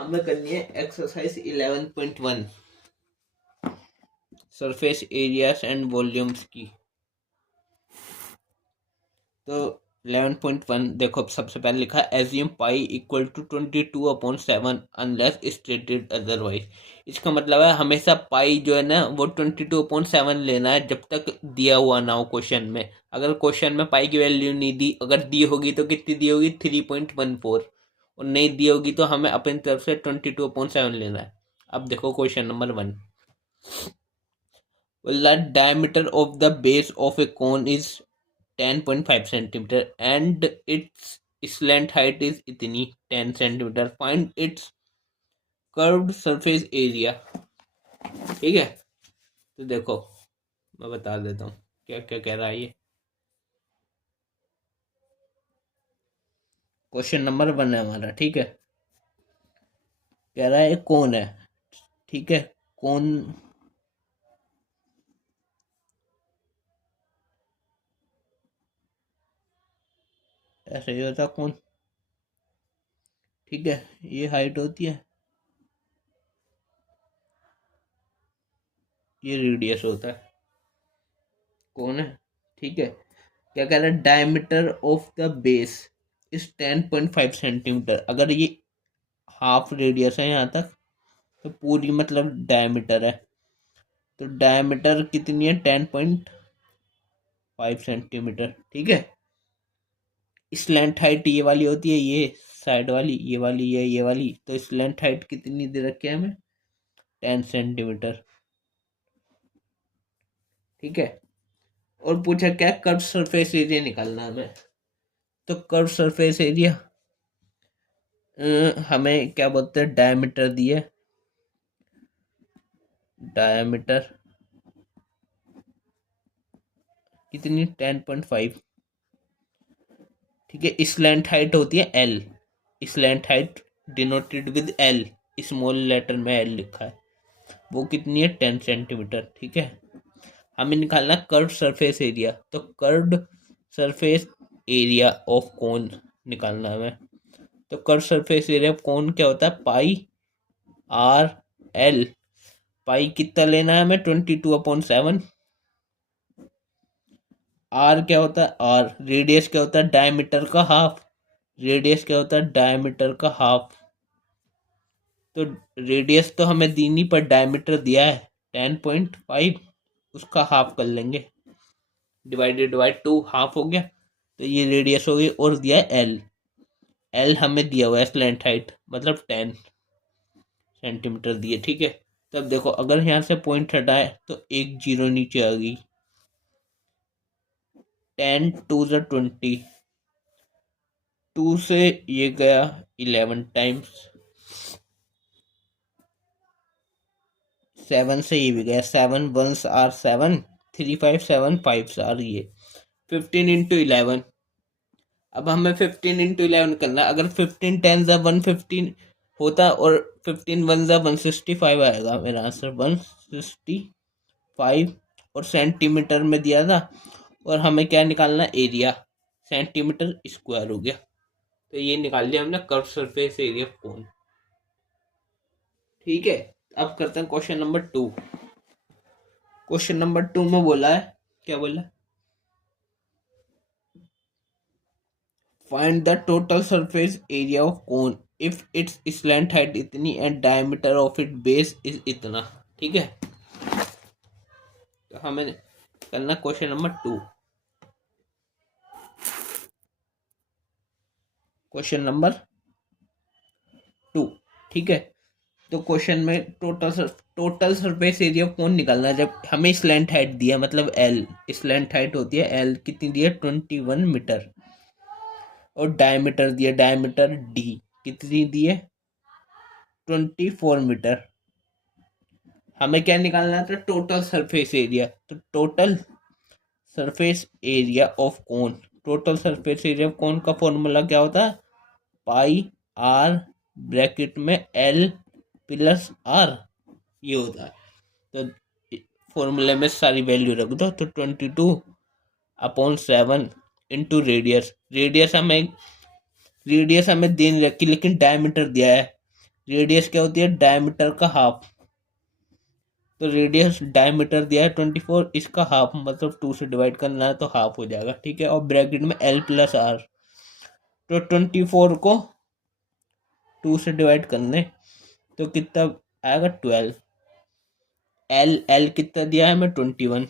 हमें करनी है exercise 11.1 surface areas and volumes की। तो 11.1 देखो, सबसे पहले लिखा है assume pi equal to 22/7 unless stated otherwise. इसका मतलब है हमेशा पाई जो है ना वो 22/7 लेना है जब तक दिया हुआ ना हो क्वेश्चन में। अगर क्वेश्चन में पाई की वैल्यू नहीं दी, अगर दी होगी तो कितनी दी होगी 3.14, और नहीं दी होगी तो हमें अपनी तरफ से 22/7 लेना है। अब देखो question number 1, the diameter of the base of a cone is 10.5 centimeter and its slant height is इतनी 10 centimeter. Find its curved surface area. ठीक है, तो देखो मैं बता देता हूँ क्या क्या कह रहा है ये। क्वेश्चन नंबर 1 है हमारा, ठीक है। कह रहा है कौन है, ठीक है, कौन ऐसे ही होता कौन, ठीक है। ये हाइट होती है, ये रेडियस होता है, कौन है, ठीक है। क्या कह रहा है, diameter of the base is 10.5 centimetre. अगर ये हाफ रेडियस है यहाँ तक तो पूरी मतलब डायमीटर है, तो डायमीटर कितनी है 10.5 सेंटीमीटर, ठीक है। स्लैंट हाइट ये वाली होती है, ये साइड वाली, ये वाली, ये वाली, तो स्लैंट हाइट कितनी दे रखी है हमें 10 सेंटीमीटर, ठीक है। और पूछा क्या, कर्व सरफेस एरिया निकालना हमें। तो कर्व सरफेस एरिया हमें क्या बोलते हैं, डायमीटर दिए, डायमीटर कितनी 10.5, ठीक है। स्लैंट हाइट होती है L, slant height denoted with L, small letter में एल लिखा है, वो कितनी है 10 सेंटीमीटर, ठीक है। हमें निकालना कर्व सरफेस एरिया, तो कर्व्ड सरफेस एरिया ऑफ कोन निकालना हमें। तो कर्व सरफेस एरिया ऑफ कोन क्या होता है, पाई आर एल। पाई कितना लेना है हमें 22/7। आर क्या होता है, आर रेडियस क्या होता है, डायमीटर का हाफ, रेडियस क्या होता है, डायमीटर का हाफ। तो रेडियस तो हमें दी नहीं पर डायमीटर दिया है 10.5, उसका हाफ कर लेंगे, डिवाइडेड बाई 2, हाफ हो गया। तो ये रेडियस हो गई, और दिया है एल, एल हमें दिया हुआ है स्लैंट हाइट मतलब 10 सेंटीमीटर दिए, ठीक है। तब देखो अगर यहाँ से पॉइंट हटाए तो एक जीरो नीचे आ गई, 10 2 ज़ा 20, 2 से ये गया 11 टाइम्स, 7 से ये भी गया, 7 1s आर 7, 3 5 7 5 आर ये 15 इंटू 11। अब हमें 15 इंटू 11 करना, अगर 15 10 ज़ा 115 होता और 15 1 ज़ा 165 आएगा मेरा आंसर 165, और सेंटीमीटर में दिया था, और हमें क्या निकालना, एरिया सेंटीमीटर स्क्वायर हो गया। तो ये निकाल लिया हमने कर्व सरफेस एरिया कोन, ठीक है। अब करते हैं क्वेश्चन नंबर 2। क्वेश्चन नंबर 2 में बोला है, क्या बोला, find the total surface area of cone if its slant height इतनी and diameter of it base is इतना, ठीक है। तो हमें करना क्वेश्चन नंबर 2। क्वेश्चन नंबर 2, ठीक है। तो क्वेश्चन में टोटल सरफेस एरिया कौन निकालना है, जब हमें स्लैंट हाइट दिया मतलब एल, स्लैंट हाइट होती है एल, कितनी दी है 21 मीटर, और डायमीटर दिया, डायमीटर डी कितनी दी है 24 मीटर। हमें क्या निकालना था, टोटल सरफेस एरिया। तो total surface area of cone, total surface area of कोन का फॉर्मूला क्या होता है, पाई आर ब्रैकेट में एल प्लस आर, ये होता है। तो फॉर्मूले में सारी वैल्यू रख दो, तो 22/7 इंटू रेडियस, रेडियस हमें दे नहीं रखी लेकिन डायमीटर दिया है, रेडियस क्या होती है, डायमीटर का हाफ। तो रेडियस डायमीटर दिया है 24, इसका हाफ मतलब 2 से डिवाइड करना है तो हाफ हो जाएगा, ठीक है। और ब्रैकेट में L प्लस R, तो 24 को 2 से डिवाइड करने तो कितना आएगा 12। L कितना दिया है हमें 21,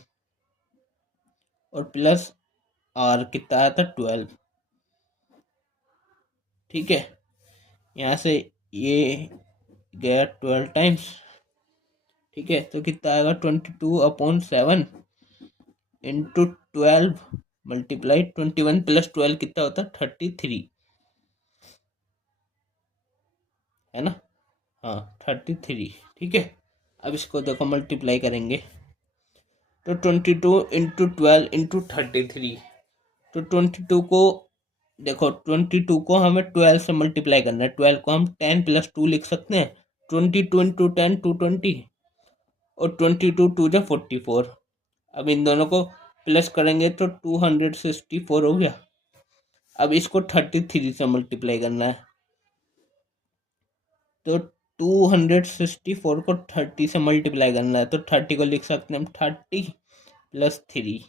और प्लस R कितना आया था 12, ठीक है। यहाँ से ये गया 12 टाइम्स, ठीक है। तो कितना आएगा 22/7 इंटू 12 मल्टीप्लाई 21 प्लस 12 कितना होता है 33, है ना। हाँ 33, ठीक है। अब इसको देखो मल्टीप्लाई करेंगे तो 22 इंटू 12 इंटू 33, तो 22 को देखो 22 को हमें 12 से मल्टीप्लाई करना है। 12 को हम 10 प्लस 2 लिख सकते हैं। 22 इंटू 10 220, और 22 2 जा 44। अब इन दोनों को प्लस करेंगे तो 264 हो गया। अब इसको 33 से मल्टीप्लाई करना है, तो 264 को 30 से मल्टीप्लाई करना है, तो 30 को लिख सकते हैं हम 30 प्लस 3।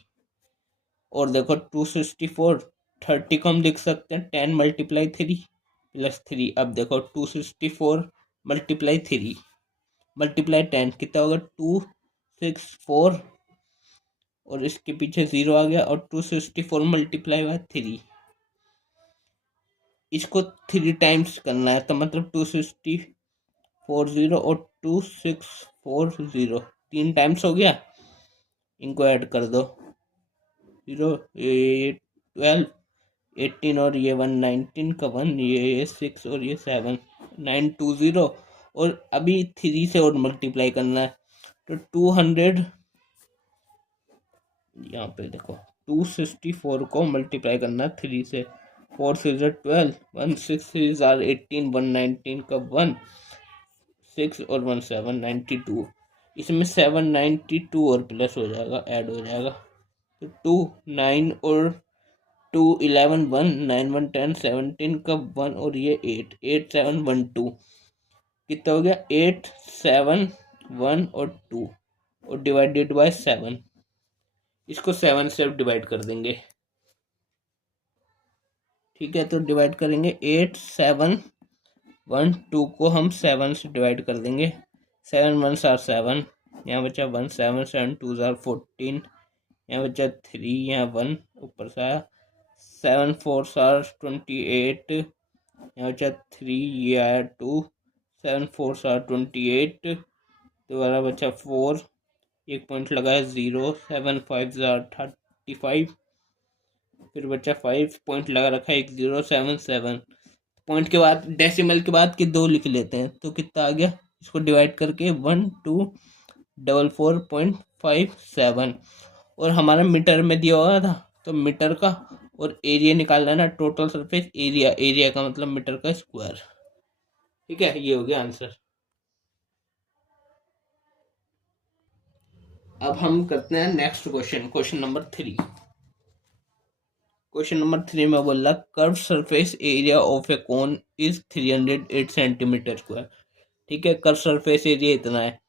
और देखो 264, 30 को हम लिख सकते हैं 10 मल्टीप्लाई 3 प्लस 3। अब देखो 264 मल्टीप्लाई 3 मल्टीप्लाई 10 कितना होगा 264, और इसके पीछे 0 आ गया, और 264 मल्टीप्लाई बाय 3, इसको 3 टाइम्स करना है, तो मतलब 264 और 2640 3 टाइम्स हो गया। इनको ऐड कर दो, 0 12 18 और ये 1 19 का 1, ये 6 और ये 7 920, और अभी 3 से और मल्टीप्लाई करना है, तो 200, यहाँ पे देखो 264 को मल्टीप्लाई करना है 3 से, 4 से 12, 1 6 से 18, 119 का 1 6 और 1 7 92, इसमें 792 और प्लस हो जाएगा, ऐड हो जाएगा, तो 2 9 और 2 11 1 9 1 10 17 का 1, और ये 8 8 7 1 2 कितना हो गया 8 7 1 और 2, और डिवाइडेड बाय 7, इसको 7 से डिवाइड कर देंगे, ठीक है। तो डिवाइड करेंगे 8 7 1 2 को हम 7 से डिवाइड कर देंगे, 7 1 आर 7, यहाँ बचा 1 7 7 2 आर 14, यहाँ बचा 3, यहाँ 1 ऊपर से आया, 7 4 आर 28, यहाँ बचा 3, ये आया 2, 7 4 आर 28, दोबारा बचा 4, एक पॉइंट लगा है 0, 7 5 आर 35, फिर बचा 5 पॉइंट लगा रखा है 1 0 7 7, पॉइंट के बाद डेसिमल के बाद के 2 लिख लेते हैं, तो कितना आ गया, इसको डिवाइड करके 1244.57, और हमारा मीटर में दिया हुआ था, तो मीटर का और एरिया निकालना है ना, टोटल सरफेस एरिया, एरिया का मतलब मीटर का स्क्वायर, ठीक है। ये हो गया आंसर। अब हम करते हैं next question, question number 3। Question number 3 में बोल रहा curve surface area of A cone is 308 centimetre square, ठीक है। कर्व सरफेस एरिया इतना है,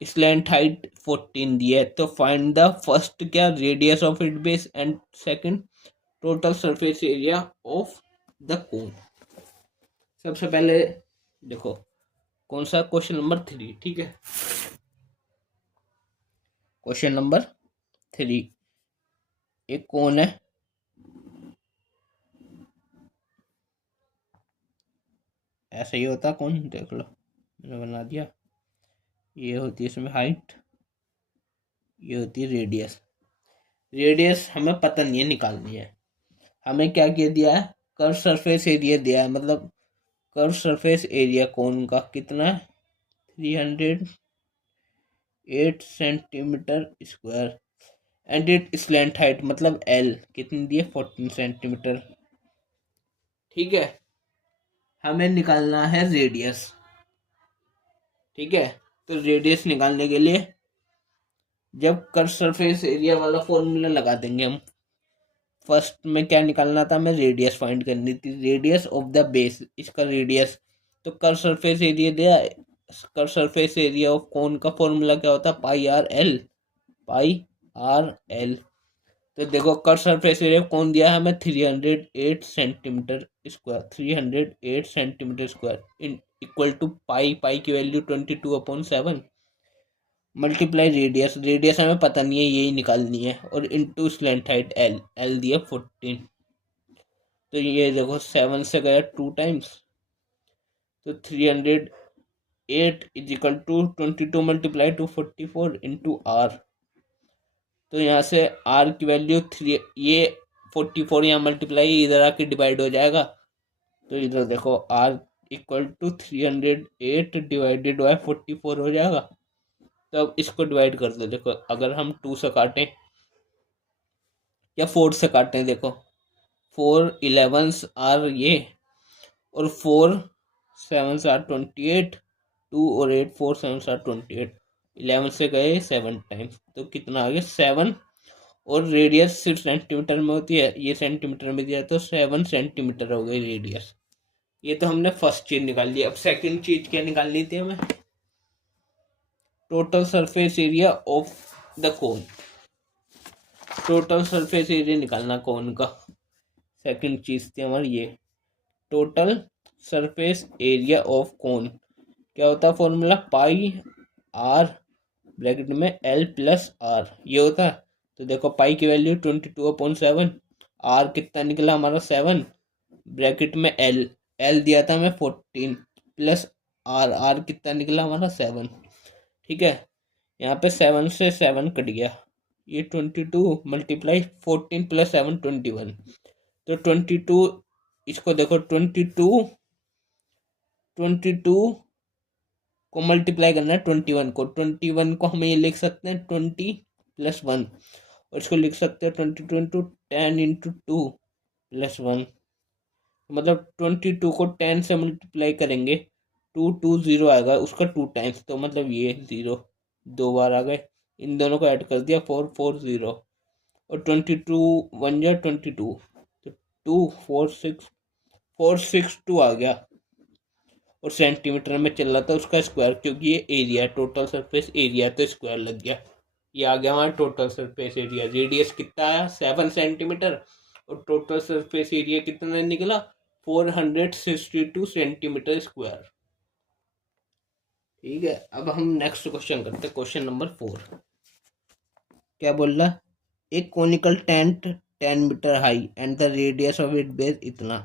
स्लैंट हाइट 14 दी है, तो फाइंड द फर्स्ट क्या radius of it base and second total surface area of the कोन। सबसे पहले देखो कौन सा, क्वेश्चन नंबर 3, ठीक है। क्वेश्चन नंबर 3, एक कोन है, ऐसा ही होता कौन, देख लो मैंने बना दिया, ये होती है इसमें हाइट, ये होती है रेडियस। रेडियस हमें पता नहीं है, निकालनी है। हमें क्या किया दिया है, कर्व सरफेस एरिया दिया है, मतलब कर्व सरफेस एरिया कोन का कितना है 308 centimetre square, and it slant height मतलब L कितनी दी है 14 सेंटीमीटर, ठीक है। हमें निकालना है रेडियस, ठीक है। तो रेडियस निकालने के लिए जब कर्व सरफेस एरिया वाला फॉर्मूला लगा देंगे हम, फर्स्ट में क्या निकालना था, हमें रेडियस फाइंड करनी थी, रेडियस ऑफ द बेस, इसका रेडियस, तो कर्व सरफेस एरिया दिया है। कर्व सरफेस एरिया ऑफ कोन का फॉर्मूला क्या होता है, पाई आर एल, पाई आर एल। तो देखो कर्व सरफेस एरिया कौन दिया है हमें, 308 centimetre square, 308 centimetre square in equal to pi, pi की वैल्यू 22/7 मल्टीप्लाई रेडियस, रेडियस हमें पता नहीं है, यही निकालनी है, और into slant height L, L दिया 14। तो ये देखो 7 से गया 2 टाइम्स, तो 308 is equal to 22 multiply to 44 into R. तो यहाँ से आर की वैल्यू 3, ये 44 यहाँ मल्टीप्लाई इधर आके डिवाइड हो जाएगा। तो इधर देखो R equal to 308 divided by 44 हो जाएगा। तो अब इसको डिवाइड कर दो, देखो अगर हम 2 से काटें या 4 से काटें, देखो 4 11s आर ये, और 4 7s आर 28, 2 और 8 4 7s आर 28, 11 से गए 7 टाइम्स, तो कितना आ गया 7। और रेडियस सिर्फ सेंटीमीटर में होती है, ये सेंटीमीटर में दिया, तो 7 सेंटीमीटर हो गई रेडियस। ये तो हमने फर्स्ट चीज निकाल ली। अब सेकंड चीज क्या निकालनी थी हमें, total surface area of the cone. Total surface area निकालना कोन का, सेकंड चीज थी हमारी ये, टोटल सरफेस एरिया ऑफ कोन। क्या होता है फॉर्मूला, पाई आर ब्रैकेट में एल प्लस आर, ये होता है। तो देखो पाई की वैल्यू 22/7, आर कितना निकला हमारा 7, ब्रैकेट में एल, एल दिया था हमें 14 प्लस आर, आर कितना निकला हमारा 7। ठीक है, यहाँ पे 7 से 7 कट गया, ये 22 मल्टीप्लाई 14 प्लस 7 21। तो 22, इसको देखो 22 को मल्टीप्लाई करना है 21 को, 21 को हम ये लिख सकते हैं 20 प्लस 1, और इसको लिख सकते हैं 22 इंटू 10 इंटू 2 प्लस 1। मतलब 22 को 10 से मल्टीप्लाई करेंगे, 220 आएगा उसका 2 टाइम्स, तो मतलब ये 0 2 बार आ गए, इन दोनों को ऐड कर दिया 440, और 22 1 जा 22, तो 462 आ गया। और सेंटीमीटर में चल रहा था उसका स्क्वायर, क्योंकि ये एरिया टोटल सरफेस एरिया, तो स्क्वायर लग गया। ये आ गया हमारा टोटल सरफेस एरिया। रेडियस कितना आया 7 सेंटीमीटर, और टोटल सरफेस एरिया कितना निकला 462 सेंटीमीटर स्क्वायर। ठीक है, अब हम नेक्स्ट क्वेश्चन करते हैं, क्वेश्चन नंबर 4। क्या बोल रहा, एक conical tent 10 metre high and the radius of it base इतना,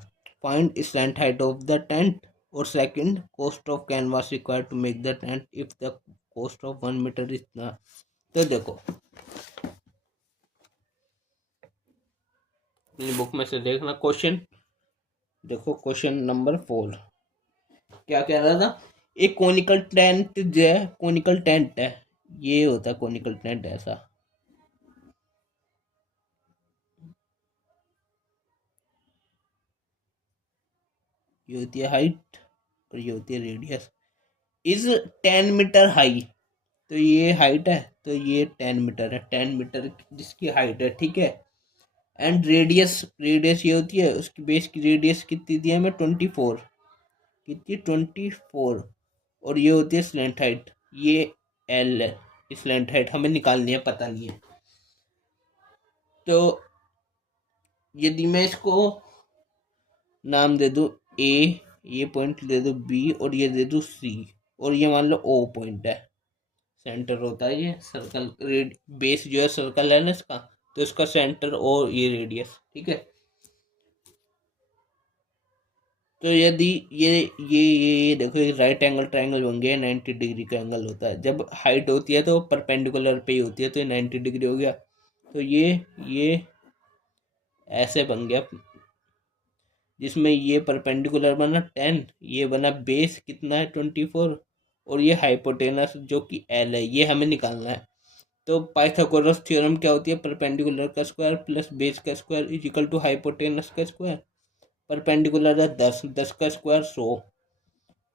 find slant height of the tent, और second cost of canvas required to make the tent if the cost of 1 metre इतना। तो देखो अपनी बुक में से देखना question, देखो क्वेश्चन नंबर 4 क्या कह रहा था, एक कोनिकल टेंट जो है, कोनिकल टेंट है, ये होता है कोनिकल टेंट ऐसा, ये होती है हाइट और ये होती है रेडियस, इज 10 मीटर हाई। तो ये हाइट है, तो ये 10 मीटर है, 10 मीटर जिसकी हाइट है, ठीक है। एंड रेडियस, रेडियस ये होती है, उसकी बेस की रेडियस कितनी दी है हमें 24, कितनी 24, और ये होती है स्लैंट हाइट, ये एल है, स्लैंट हाइट हमें निकालनी है, पता नहीं है। तो यदि मैं इसको नाम दे दूँ ए, ये पॉइंट दे दूँ बी, और ये दे दूँ सी, और ये मान लो ओ पॉइंट है, सेंटर होता है ये सर्कल, बेस जो है सर्कल है ना इसका, तो इसका सेंटर और ये रेडियस, ठीक है। तो यदि ये देखो, ये राइट एंगल ट्रायंगल बन गया, 90 डिग्री का एंगल होता है, जब हाइट होती है तो परपेंडिकुलर पे ही होती है, तो ये 90 डिग्री हो गया। तो ये ऐसे बन गया, जिसमें ये परपेंडिकुलर बना 10, ये बना बेस कितना है 24, और ये हाइपोटेनस जो कि एल है, ये हमें निकालना है। तो पाइथागोरस थ्योरम क्या होती है, परपेंडिकुलर का स्क्वायर प्लस बेस का square is equal to hypotenuse का स्क्वायर। परपेंडिकुलर है 10, 10 का स्क्वायर 100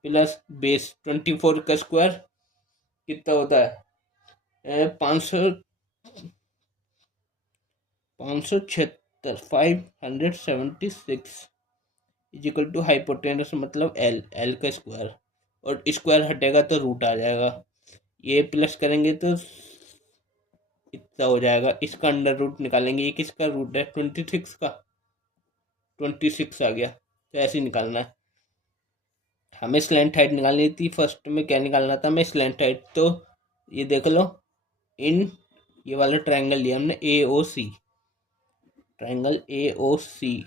प्लस बेस 24 का स्क्वायर कितना होता है 576, 576, इज इक्वल टू हाइपोटेनस मतलब एल, एल का स्क्वायर, और स्क्वायर हटेगा तो रूट आ जाएगा। ये प्लस करेंगे तो इतना हो जाएगा, इसका अंडर रूट निकालेंगे। ये किसका रूट है? 26 का, 26 आ गया। तो ऐसे ही निकालना है। हमें स्लैंट हाइट निकालनी थी। फर्स्ट में क्या निकालना था हमें? Slant height. तो ये देख लो, इन ये वाला ट्रायंगल लिया हमने ए ओ सी, ट्रायंगल ए ओ सी,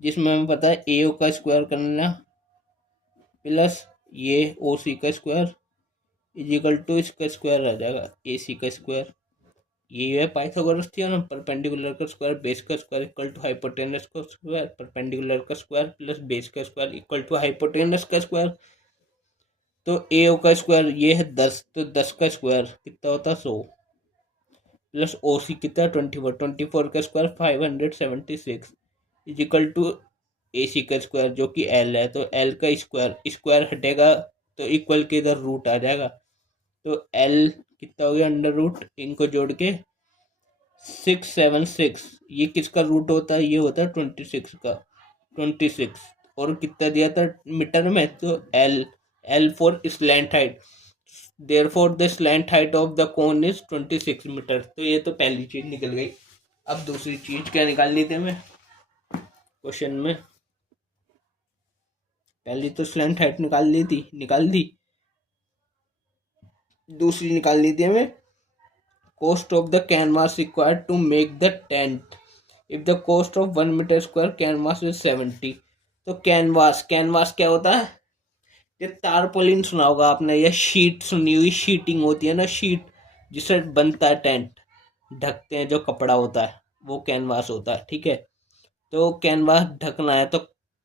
जिसमें हमें पता है ए ओ का स्क्वायर करना प्लस ये ओ सी का स्क्वायर इज इक्वल टू इसका स्क्वायर आ जाएगा, ए सी का स्क्वायर। ये है पाइथागोरस थ्योरम, परपेंडिकुलर का स्क्वायर बेस का स्क्वायर इक्वल टू हाइपोटेनस का स्क्वायर, परपेंडिकुलर का स्क्वायर प्लस बेस का स्क्वायर इक्वल टू हाइपोटेनस का स्क्वायर। तो ए ओ का स्क्वायर ये है 10, तो 10 का स्क्वायर कितना होता है? 100 प्लस ओ सी कितना? 24, 24 का स्क्वायर 576 इज इक्वल टू ए सी का स्क्वायर जो कि एल है। तो एल का स्क्वायर, स्क्वायर हटेगा तो इक्वल के इधर रूट आ जाएगा। तो एल कितना हो गया? अंडर रूट, इनको जोड़ के 676। ये किसका रूट होता है? ये होता है 26 का, 26। और कितना दिया था मीटर में? तो L, L for slant height, therefore the slant height of the cone is 26 metre. तो ये तो पहली चीज निकल गई। अब दूसरी चीज क्या निकालनी थी हमें क्वेश्चन में? पहली तो स्लैंट हाइट निकाल ली थी, निकाल दी। दूसरी निकालनी थी हमें cost of the canvas required to make the tent if the cost of 1 meter square canvas is 70। तो कैनवास, कैनवास क्या होता है? ये तारपोलिन सुना होगा आपने, या शीट सुनी हुई, शीटिंग होती है ना, शीट जिससे बनता है टेंट, ढकते हैं जो कपड़ा होता है, वो कैनवास होता है। ठीक है, तो कैनवास ढकना है तो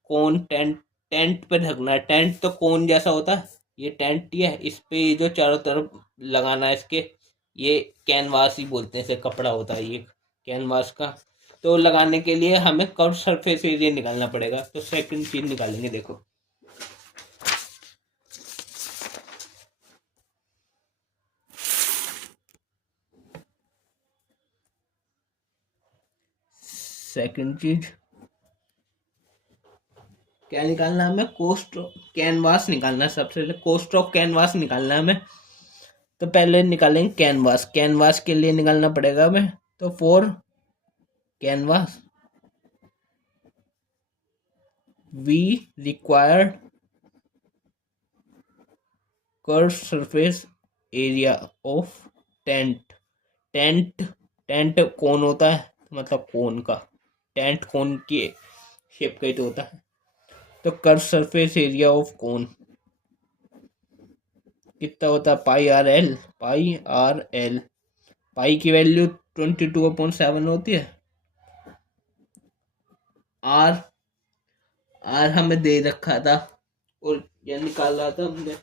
कौन टेंट, टेंट पे ढकना है। टेंट तो कौन जैसा होता है, ये टेंट ही है, इस पे जो चारों तरफ लगाना है इसके, ये कैनवास ही बोलते हैं, इसे कपड़ा होता है ये कैनवास का। तो लगाने के लिए हमें कर्व सरफेस एरिया निकालना पड़ेगा। तो सेकंड चीज निकालेंगे, देखो सेकंड चीज क्या निकालना है हमें? कोस्ट कैनवास निकालना है। सबसे पहले कोस्ट ऑफ कैनवास निकालना है हमें। तो पहले निकालेंगे कैनवास, कैनवास के लिए निकालना पड़ेगा हमें। तो for canvas we required curve surface area of tent. Tent, tent कौन होता है? मतलब कौन का, टेंट कौन की शेप का ही तो होता है। तो कर्व सरफेस एरिया ऑफ कौन कितना होता है? पाई आर एल, पाई आर एल। पाई की वैल्यू 22/7 होती है। आर, आर हमें दे रखा था और ये निकाल रहा था हमने,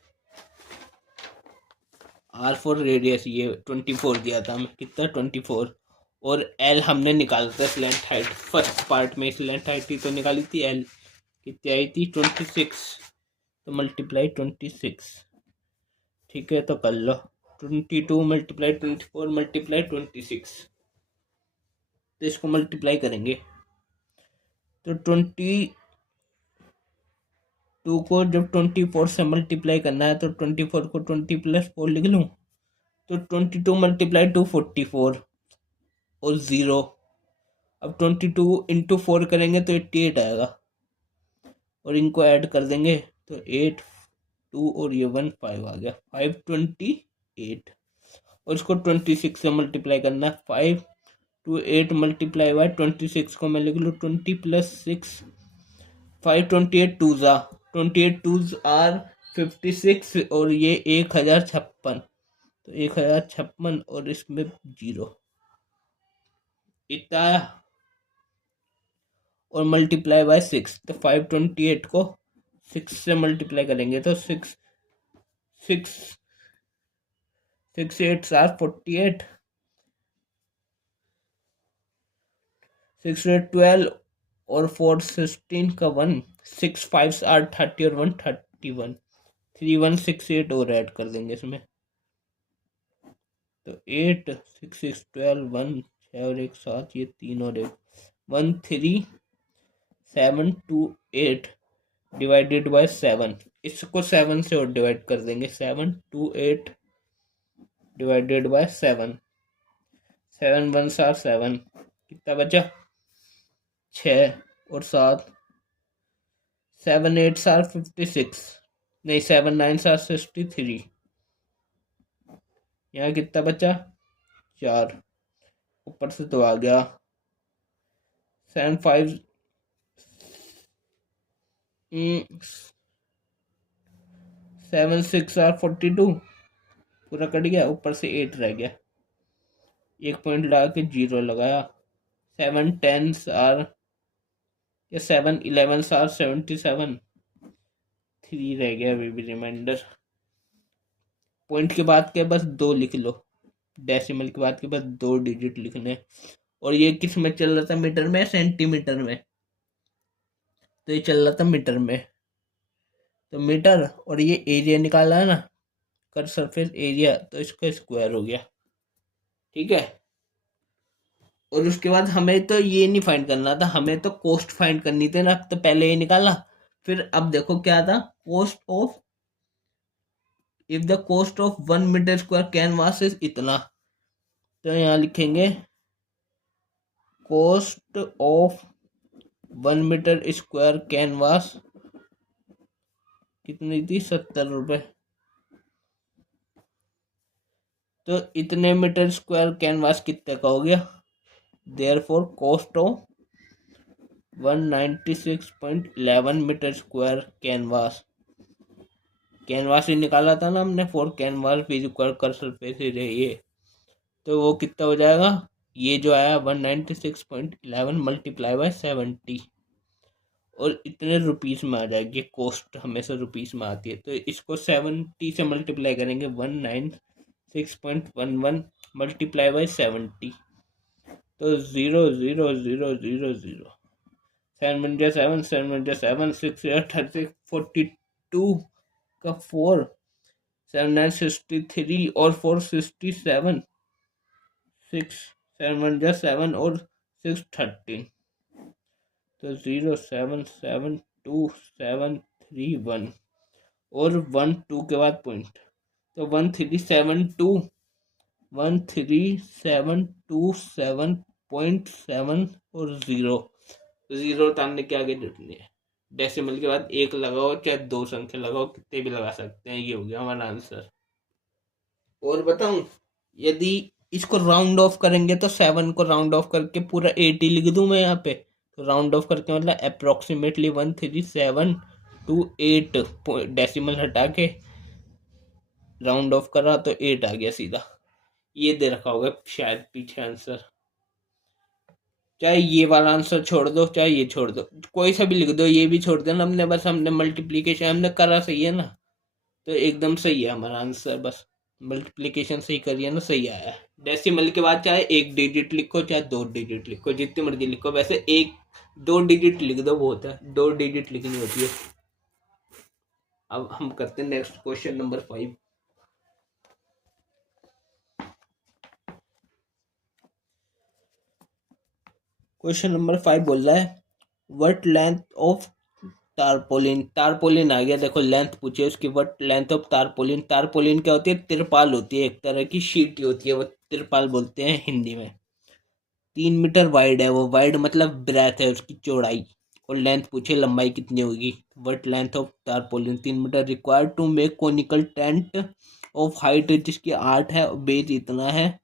आर फॉर रेडियस, ये 24 दिया था हमें, कितना? 24। और एल हमने निकाला था स्लैंट हाइट, फर्स्ट पार्ट में स्लैंट हाइट ही तो निकाली थी। एल कितनी आई थी? 26। तो मल्टीप्लाई 26। ठीक है, तो कर लो 22 मल्टीप्लाई 24 मल्टीप्लाई 26। तो इसको मल्टीप्लाई करेंगे तो 22 को जब 24 से मल्टीप्लाई करना है तो 24 को 20+4 लिख लूँ। तो 22 मल्टीप्लाई 2 44 और 0। अब 22 इंटू 4 करेंगे तो 88 आएगा, और इनको ऐड कर देंगे तो 8 2 और ये 1 5 आ गया, 528। और इसको 26 से मल्टीप्लाई करना है। 5 2 8 मल्टीप्लाई बाय 26 को मैं लिख लूँ 20+6, 528 टू ज़ा 28 टूज आर 56 और ये 1056। तो 1056 और इसमें 0 इतना, और मल्टीप्लाई बाय 6। तो 528 को 6 से मल्टीप्लाई करेंगे तो 6 6 6 8 आर 48, 6 8 12 और 4 16 का 1, 6 5 आर 30 और 1 31, 3168 और ऐड कर देंगे इसमें। तो 8 6 6 12 1 6 और 1 7, ये 3 और 1 1 3 7 2 8 डिवाइडेड बाय 7। इसको 7 से और डिवाइड कर देंगे, 7 2 8 डिवाइडेड बाय 7। 7 1 7, कितना बचा? 6 और 7, 7 8 56, नहीं 7 9 63। यहाँ कितना बचा? 4, ऊपर से तो आ गया 7 5 7 6 42, पूरा कट गया, ऊपर से 8 रह गया, एक पॉइंट लगा के 0 लगाया। 7 10 या 7 11 77, 3 रह गया अभी भी रिमाइंडर। पॉइंट के बाद के बस 2 लिख लो, डेसिमल के बाद के बस 2 डिजिट लिखने। और ये किस में चल रहा था, मीटर में सेंटीमीटर में? तो ये चल रहा था मीटर में, तो मीटर, और ये एरिया निकाला है ना, कर सरफेस एरिया, तो इसका स्क्वायर हो गया। ठीक है। और उसके बाद हमें तो ये नहीं फाइंड करना था, हमें तो कोस्ट फाइंड करनी थी ना, तो पहले ये निकाला। फिर अब देखो क्या था, cost of, if the cost of 1 metre square canvas is इतना, तो यहाँ लिखेंगे cost of 1 metre square canvas कितनी थी, 70 रुपए। तो इतने मीटर स्क्वायर कैनवास कितने का हो गया, therefore cost of 196.11 metre square canvas. Canvas ही निकाला था ना हमने, फॉर कैनवास भी इक्वल कर सरफेस ये, तो वो कितना हो जाएगा, ये जो आया 196.11 मल्टीप्लाई बाय 70, और इतने रुपीस में आ जाएगी। कॉस्ट हमेशा रुपीस में आती है, तो इसको 70 से मल्टीप्लाई करेंगे, 196.11 मल्टीप्लाई बाय 70, तो 0 0 0 0 0, 7 1 7 7 1 7 6 8 42 का 4, 7 9 63 और 4 67, 6 7 1 7 और 6 13, तो 0 7 7 2 7 3 1, और 1 2 के बाद पॉइंट, तो 13727.7 और 0 उतारने के आगे जुटनी है। डेसिमल के बाद 1 लगाओ, चाहे 2 संख्या लगाओ, कितने भी लगा सकते हैं। ये हो गया हमारा आंसर। और बताऊं, यदि इसको राउंड ऑफ करेंगे तो 7 को राउंड ऑफ करके पूरा 80 लिख दूं मैं यहाँ पे, तो राउंड ऑफ करके मतलब अप्रोक्सीमेटली 13728, डेसिमल हटा के राउंड ऑफ करा तो 8 आ गया सीधा। ये दे रखा होगा शायद पीछे आंसर, चाहे ये वाला आंसर छोड़ दो, चाहे ये छोड़ दो, कोई सा भी लिख दो, ये भी छोड़ देना। हमने बस हमने मल्टीप्लीकेशन हमने करा सही है ना, तो एकदम सही है हमारा आंसर। बस मल्टीप्लीकेशन सही करिए ना, सही आया है। डेसिमल के बाद चाहे 1 डिजिट लिखो, चाहे 2 डिजिट लिखो, जितनी मर्जी लिखो। वैसे 1 2 डिजिट लिख दो बहुत है, 2 डिजिट लिखनी होती है। अब हम करते हैं next question number 5। Question number 5 बोल रहा है, what length of tarpaulin. Tarpaulin आ गया, देखो लेंथ पूछे उसकी, what length of tarpaulin. Tarpaulin क्या होती है, तिरपाल होती है, एक तरह की शीट होती है, वो तिरपाल बोलते हैं हिंदी में। 3 मीटर वाइड है वो, वाइड मतलब ब्रेथ है उसकी, चौड़ाई। और लेंथ पूछे लंबाई कितनी होगी, what length of tarpaulin 3 metre required to make conical tent of height, जिसकी 8 है, बेस इतना है।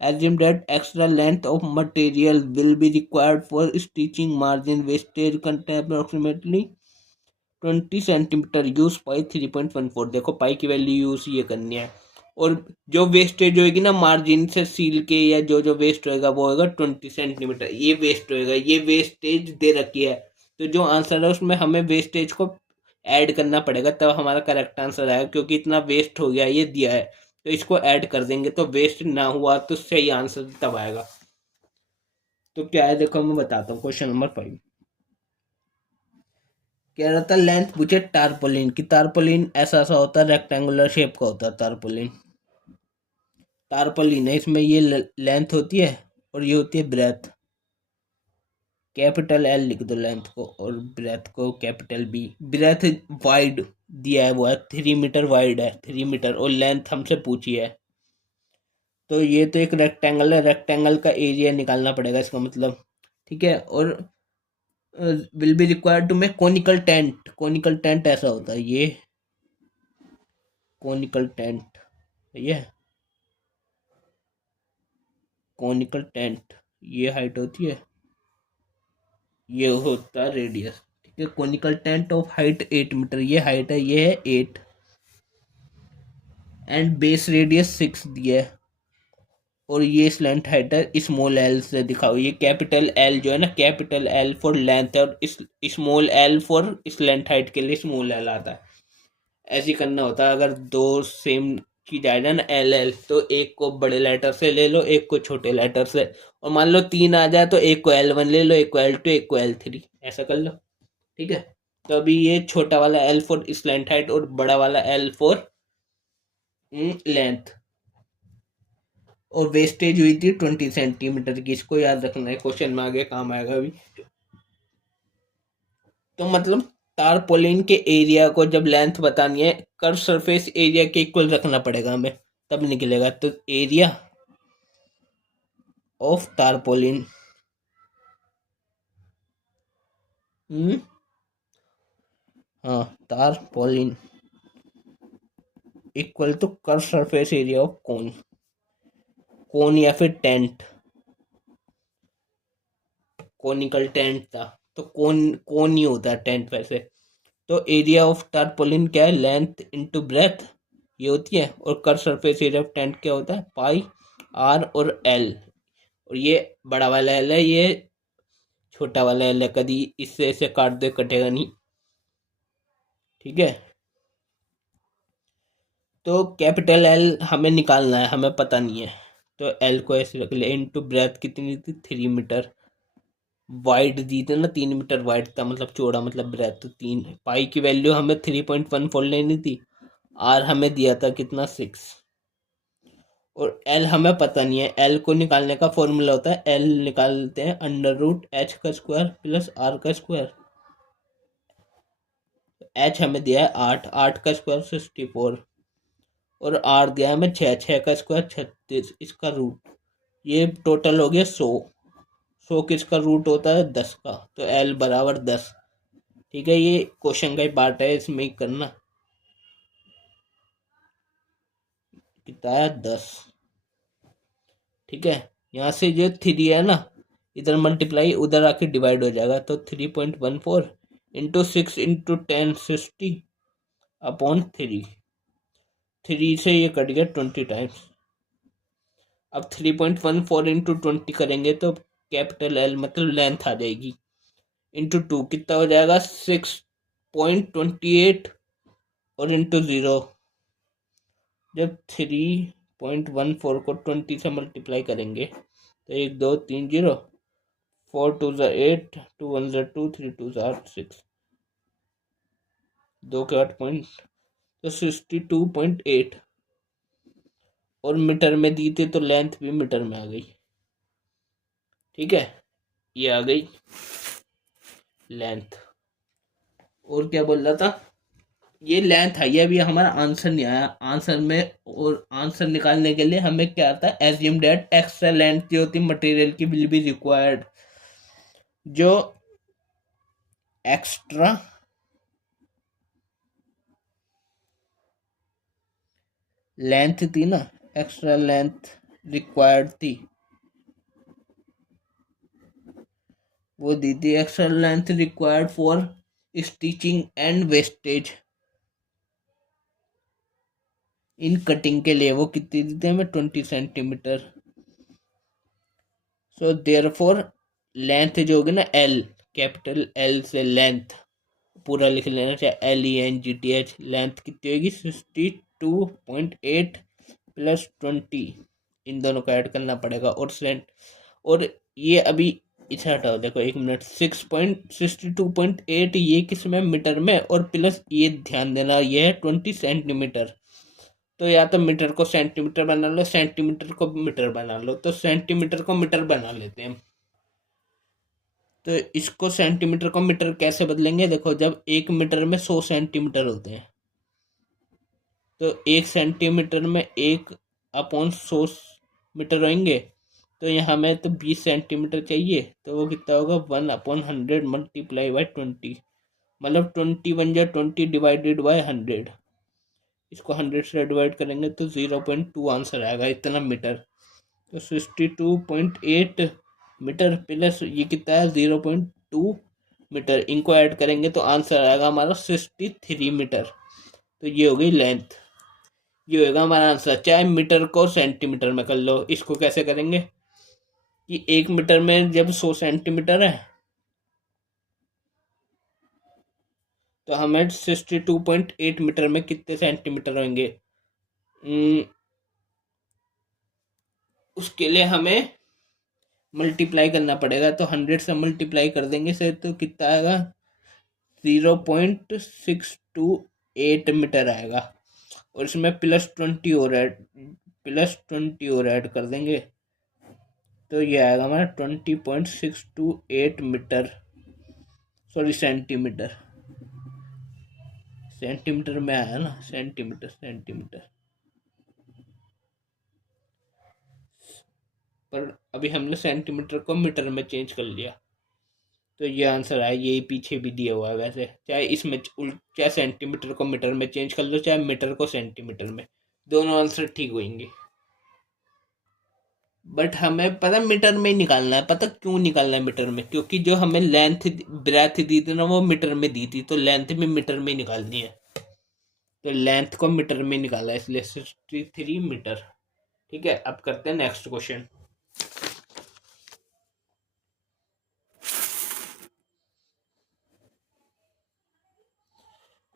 Assume that extra length of material will be required for stitching. Margin wastage contain approximately 20 centimetre. Use pi 3.14। देखो पाई की value use ये करनी है, और जो वेस्टेज होगी ना मार्जिन से सील के, या जो जो वेस्ट होएगा वो होगा 20 सेंटीमीटर। ये वेस्ट होएगा, ये वेस्टेज दे रखी है, तो जो आंसर है उसमें हमें वेस्टेज को ऐड करना पड़ेगा, तब हमारा करेक्ट आंसर आएगा। क्योंकि इतना वेस्ट हो गया, ये दिया है, तो इसको ऐड कर देंगे, तो वेस्ट ना हुआ तो सही आंसर तब आएगा। तो क्या है, देखो मैं बताता हूँ। क्वेश्चन नंबर 5 कह रहा था, लेंथ पूछे टारपोलिन की। टारपोलिन ऐसा सा होता है, रेक्टेंगुलर शेप का होता है टारपोलिन। टारपोलिन है, इसमें ये लेंथ होती है और ये होती है ब्रेथ। कैपिटल एल लिख दो लेंथ को और ब्रेथ को कैपिटल बी। ब्रेथ वाइड दिया है, वो है 3 मीटर वाइड है, 3 मीटर, और लेंथ हमसे पूछी है। तो ये तो एक रेक्टेंगल है, रेक्टेंगल का एरिया निकालना पड़ेगा इसका मतलब। ठीक है, और will be required to make conical tent. Conical tent ऐसा होता है ये, कोनिकल टेंट, ये कोनिकल टेंट, ये हाइट होती है, ये होता है रेडियस। ठीक है, conical tent of height 8 metre, ये हाइट है, ये है 8, एंड बेस रेडियस 6 दिया है, और ये स्लैंट हाइट है स्मॉल एल से दिखाओ। ये कैपिटल एल जो है ना, कैपिटल एल फॉर लेंथ है, और इस small L for slant height के लिए स्मॉल एल आता है। ऐसे ही करना होता है। अगर दो सेम की जाए ना एल एल, तो एक को बड़े लेटर से ले लो, एक को छोटे लेटर से, और मान लो 3 आ जाए तो एक को L1 ले लो, एक को L2, एक को L3, ऐसा कर लो। ठीक है, तो अभी ये छोटा वाला L फॉर स्लैंट हाइट और बड़ा वाला L फॉर लेंथ, और वेस्टेज हुई थी 20 सेंटीमीटर की। इसको याद रखना है, क्वेश्चन में आगे काम आएगा अभी। तो मतलब तारपोलिन के एरिया को जब लेंथ बतानी है, कर्व सरफेस एरिया के इक्वल रखना पड़ेगा हमें, तब निकलेगा। तो एरिया ऑफ तारपोलिन, हाँ, tarpaulin equal to curve surface area of cone. Cone या फिर टेंट, कोनिकल टेंट था, तो कोन कोन ही होता है टेंट वैसे। तो एरिया ऑफ टारपोलिन क्या है, लेंथ इनटू ब्रेथ, ये होती है, और curve surface area of tent क्या होता है, पाई आर और एल, और ये बड़ा वाला एल है, ये छोटा वाला एल है। कभी इससे इसे काट दे, कटेगा नहीं। ठीक है, तो कैपिटल एल हमें निकालना है, हमें पता नहीं है, तो एल को ऐसे रख ले। इनटू ब्रेथ कितनी थी, 3 मीटर, वाइड दी थी ना, 3 मीटर वाइड था, मतलब चौड़ा, मतलब ब्रेथ तो 3। पाई की वैल्यू हमें 3.14 लेनी थी, आर हमें दिया था कितना, 6, और एल हमें पता नहीं है। एल को निकालने का फॉर्मूला होता है, एल निकालते हैं √h का स्क्वायर प्लस आर का स्क्वायर। एच हमें दिया है 8, 8 का स्क्वायर 64, और आर दिया है हमें 6, 6 का स्क्वायर 36, इसका रूट, ये टोटल हो गया 100। 100 किसका रूट होता है, 10 का, तो एल बराबर 10। ठीक है, ये क्वेश्चन का ही पार्ट है, इसमें ही करना। कितना है, 10। ठीक है, यहाँ से जो 3 है ना, इधर मल्टीप्लाई, उधर आके डिवाइड हो जाएगा, तो 3.14 इंटू 6 इंटू 10 60/3। 3 से ये कट गया 20 टाइम्स। अब 3.14 इंटू 20 करेंगे तो कैपिटल एल मतलब लेंथ आ जाएगी, इंटू 2 कितना हो जाएगा, 6.28, और इंटू 0, जब 3.14 को 20 से मल्टीप्लाई करेंगे तो 1 2 3 0, 4 2 8, 2 1 2, 3 2 6, 2 के 8 पॉइंट, तो 62.8, और मीटर में दी थी तो लेंथ भी मीटर में आ गई। ठीक है, ये आ गई लेंथ। और क्या बोल रहा था, ये लेंथ है, ये अभी हमारा आंसर नहीं आया आंसर में। और आंसर निकालने के लिए हमें क्या आता है, एज्यूम दैट एक्स्ट्रा लेंथ जो होती है मटेरियल की विल बी रिक्वायर्ड। जो एक्स्ट्रा लेंथ थी ना, एक्स्ट्रा लेंथ रिक्वायर्ड थी, वो दी थी extra length required for stitching and wastage in cutting के लिए, वो कितनी दी थी हमें, 20 सेंटीमीटर। सो देयरफॉर लेंथ जो होगी ना, एल, कैपिटल एल से लेंथ पूरा लिख लेना, चाहे LENGTH, लेंथ कितनी होगी, 62.8 प्लस 20, इन दोनों को ऐड करना पड़ेगा। और सेंट, और ये अभी इसे हटाओ, देखो 1 मिनट, 62.8 ये किस में, मीटर में, और प्लस ये ध्यान देना ये है 20 सेंटीमीटर। तो या तो मीटर को सेंटीमीटर बना लो, सेंटीमीटर को मीटर बना लो, तो सेंटीमीटर को मीटर बना लेते हैं। तो इसको सेंटीमीटर को मीटर कैसे बदलेंगे? देखो, जब 1 मीटर में 100 सेंटीमीटर होते हैं, तो 1 सेंटीमीटर में 1/100 मीटर होंगे। तो यहाँ में तो 20 सेंटीमीटर चाहिए, तो वो कितना होगा? 1/100 मल्टीप्लाई बाई 20, मतलब 20 बन जाए 20 डिवाइडेड बाई 100। इसको 100 से डिवाइड करेंगे तो 0.2 आंसर आएगा, इतना मीटर। तो 62.8 मीटर प्लस ये कितना है? 0.2 मीटर। इनको ऐड करेंगे तो आंसर आएगा हमारा 63 मीटर। तो ये हो गई लेंथ, ये होगा हमारा आंसर। चाहे मीटर को सेंटीमीटर में कर लो। इसको कैसे करेंगे कि 1 मीटर में जब 100 सेंटीमीटर है, तो हमें 62.8 मीटर में कितने सेंटीमीटर होंगे? उसके लिए हमें मल्टीप्लाई करना पड़ेगा। तो 100 से मल्टीप्लाई कर देंगे से तो कितना आएगा? 0.628 मीटर आएगा। और इसमें +20 और ऐड कर देंगे, तो ये आएगा हमारा 20.628 मीटर, सॉरी सेंटीमीटर। सेंटीमीटर में आया ना, सेंटीमीटर। पर अभी हमने सेंटीमीटर को मीटर में चेंज कर लिया, तो ये आंसर आया। यही पीछे भी दिया हुआ है वैसे। चाहे इसमें चाहे सेंटीमीटर को मीटर में चेंज कर लो, चाहे मीटर को सेंटीमीटर में, दोनों आंसर ठीक होंगे। बट हमें पता मीटर में ही निकालना है। पता क्यों निकालना है मीटर में? क्योंकि जो हमें लेंथ ब्रेथ दी थी ना, वो मीटर में दी थी, तो लेंथ भी मीटर में ही निकालनी है। तो लेंथ को मीटर में निकाला, इसलिए 63 मीटर। ठीक है, अब करते हैं नेक्स्ट क्वेश्चन।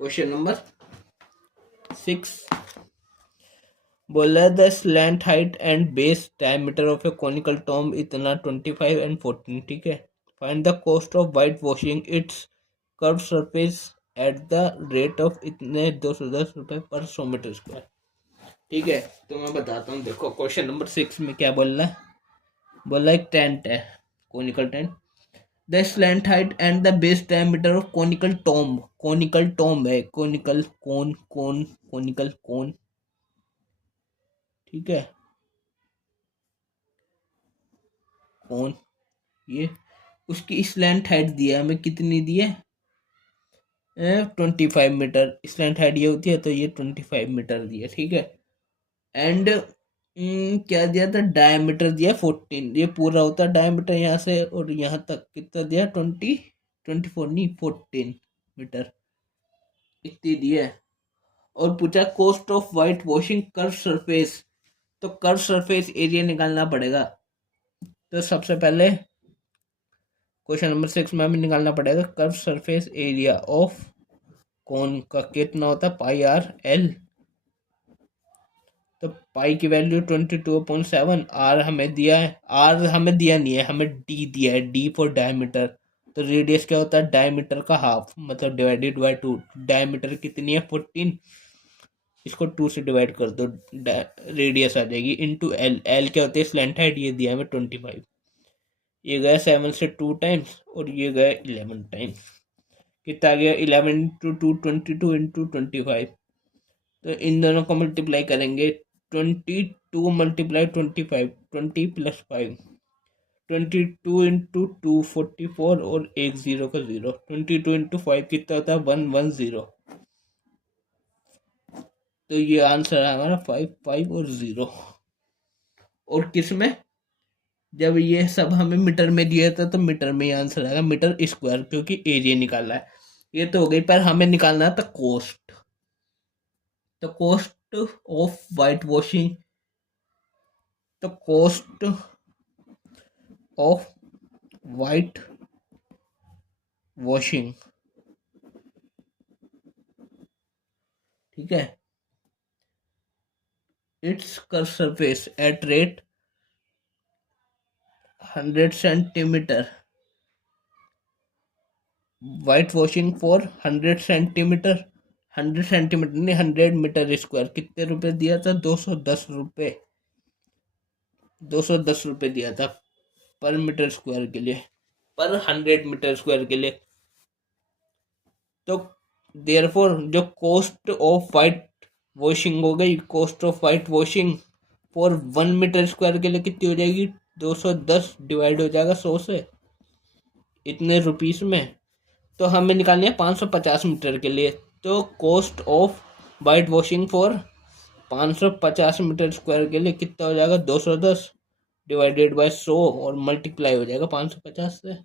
क्वेश्चन नंबर 6 बोला the slant height and base diameter of A conical Tom इतना 25 एंड 14। ठीक है, find the cost of white washing it's curve surface at the rate of इतने 210 रुपये पर 100 मीटर स्क्वायर। ठीक है, तो मैं बताता हूँ। देखो, क्वेश्चन नंबर 6 में क्या बोल रहा है? बोल रहा है एक टेंट है, conical tent. The slant height and the base diameter of conical Tom. Conical Tom है, कॉनिकल कॉनिकल कॉन। ठीक है, कौन ये उसकी स्लैंट हाइट दिया हमें, कितनी दी है? 25 मीटर स्लैंट हाइट ये होती है, तो ये 25 मीटर दिया। ठीक है, एंड क्या दिया था? डायमीटर दिया 14। ये पूरा होता है डायमीटर यहाँ से और यहाँ तक कितना दिया? 24 नहीं, 14 मीटर, इतनी दी है। और पूछा cost of white washing curve surface, तो कर्व सरफेस एरिया निकालना पड़ेगा। तो सबसे पहले क्वेश्चन नंबर 6 में हमें निकालना पड़ेगा कर्व सरफेस एरिया ऑफ कौन का कितना होता है? πr/l। तो पाई की वैल्यू 22/7। आर हमें दिया है, आर हमें दिया नहीं है, हमें डी दिया है, डी फॉर डायमीटर। तो रेडियस क्या होता है? डायमीटर का हाफ, मतलब डिवाइडेड बाय 2। डायमीटर कितनी है? 14। इसको 2 से डिवाइड कर दो, रेडियस आ जाएगी, इंटू एल। एल क्या होती है? Slant height. ये दिया हमें 25। ये गया 7 से 2 टाइम्स और ये गया 11 टाइम्स। कितना आ गया? 11 इंटू 2 22 इंटू 25। तो इन दोनों को मल्टीप्लाई करेंगे। 22 मल्टीप्लाई 25, 20 प्लस 5, 22 इंटू 2 44 और एक जीरो का जीरो। 22 इंटू 5 कितना होता है? 110। तो ये आंसर है हमारा 5 5 और 0। और किस में? जब ये सब हमें मीटर में दिया था, तो मीटर में ही आंसर आएगा, मीटर स्क्वायर, क्योंकि एरिया निकालना है। ये तो हो गई, पर हमें निकालना था कॉस्ट। तो कॉस्ट ऑफ वाइट वॉशिंग, तो कॉस्ट ऑफ वाइट वॉशिंग, ठीक है, it's curve surface at rate 100 centimetre, white washing for 100 centimetre, 100 centimetre नहीं, 100 मीटर स्क्वायर। कितने रुपए दिया था? 210 रुपये। 210 रुपये दिया था पर मीटर स्क्वायर के लिए। पर 100 मीटर स्क्वायर के लिए। तो देयरफॉर जो कॉस्ट ऑफ वाइट वॉशिंग हो गई, cost of white washing for 1 metre square के लिए कितनी हो जाएगी, 210 डिवाइड हो जाएगा 100 से, इतने रुपीस में। तो हमें निकालनी है 550 मीटर के लिए। तो cost of white washing for 550 metre square के लिए कितना हो जाएगा, 210 डिवाइडेड बाय 100 और मल्टीप्लाई हो जाएगा 550 से,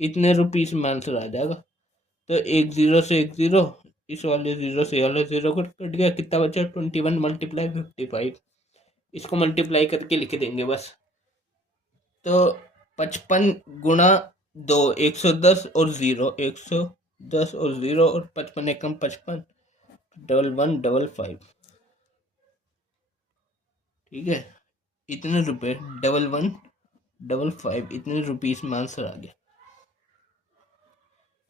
इतने रुपीस में आंसर आ जाएगा। तो एक जीरो से एक जीरो, इस वाले जीरो से वाले जीरो को कट गया, कितना बचा, 21 मल्टीप्लाई 55। इसको मल्टीप्लाई करके लिख देंगे बस। तो 55 गुणा 2, 110 और 0, 110 और 0 और 55 एकम 55, 1115। ठीक है, इतने रुपए 1115, इतने रुपीस में आंसर आ गया।